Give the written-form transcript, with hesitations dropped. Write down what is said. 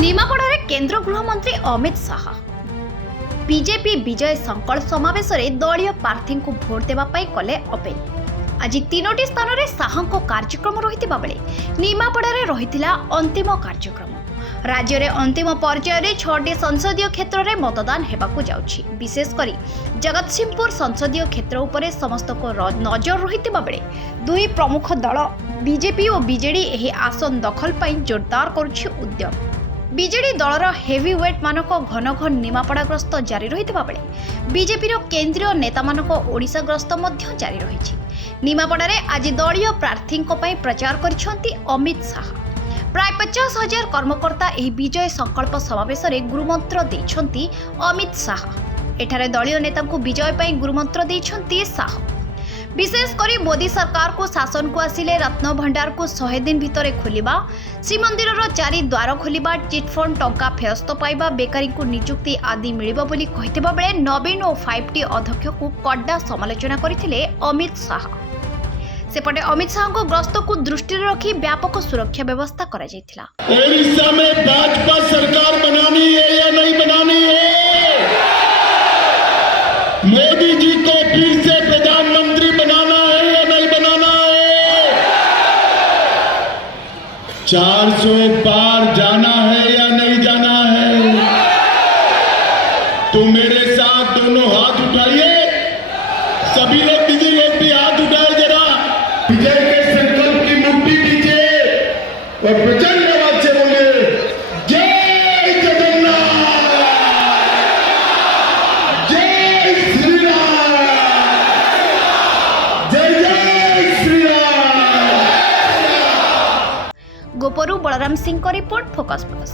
निमापड़ारे केंद्र गृहमंत्री अमित शाह बीजेपी विजय संकल्प समावेश में दलीय प्रार्थी को भोट देवाई कले अपील। आज 3टी स्थान में शाह कार्यक्रम रही बेले निमापड़ारे रही अंतिम कार्यक्रम। राज्य में अंतिम पर्यायर 6टी संसदीय क्षेत्र में मतदान होगाकू जाउछि। विशेषकर जगतसिंहपुर संसदीय क्षेत्र उपरे समस्त को नजर रही बेले दुई प्रमुख दल बीजेपी और बीजेडी यह आसन दखल पर जोरदार करुछि उद्यम। बीजेडी दलर हेवीवेट मानक घन घन निमापड़ा गस्त जारी रही बेले बीजेपी केंद्रीय नेता मानक ओडिशा गस्त जारी रही। निमापड़ारे आज दलीय प्रार्थी प्रचार करिसेंती अमित शाह। प्राय 50,000 कर्मकर्ता यह विजय संकल्प समावेश में गुरुमंत्र देइछंती अमित शाह। एठारे दलीय नेता को विजय पर गुरुमंत्र देइछंती शाह। विशेषकर मोदी सरकार को शासन को आसिले रत्न भंडार को 100 दिन भितर खोलिबा, श्रीमंदिर 4 द्वार खोलिबा, चिटफंड टंका फेरस्त पाइबा, बेकारी को नियुक्ति आदि मिलिबा बोली कहिथिबा बेले नवीन और 5T अध्यक्ष को कड़ा समालोचना करथिले अमित शाह। सेपटे अमित शाह को गस्त को दृष्टि रखी व्यापक सुरक्षा व्यवस्था करा जायतिला। ओडिशा में भाजपा सरकार बनानी है या नहीं बनानी है? मोदी जी को फिर से प्रधानमंत्री बनाना है या नहीं बनाना है? 400 पार जाना है या नहीं जाना है? तो मेरे साथ दोनों हाथ उठाइए। सभी लोग, दीदी लोग भी हाथ उठाए जरा। विजय के संकल्प की मुट्ठी दीजिए और प्रचंड आवाज से बोलिए, जय जगन्नाथ, जय श्री राम, जय जय श्री राम। गोपरू बलराम सिंह का रिपोर्ट, फोकस प्लस।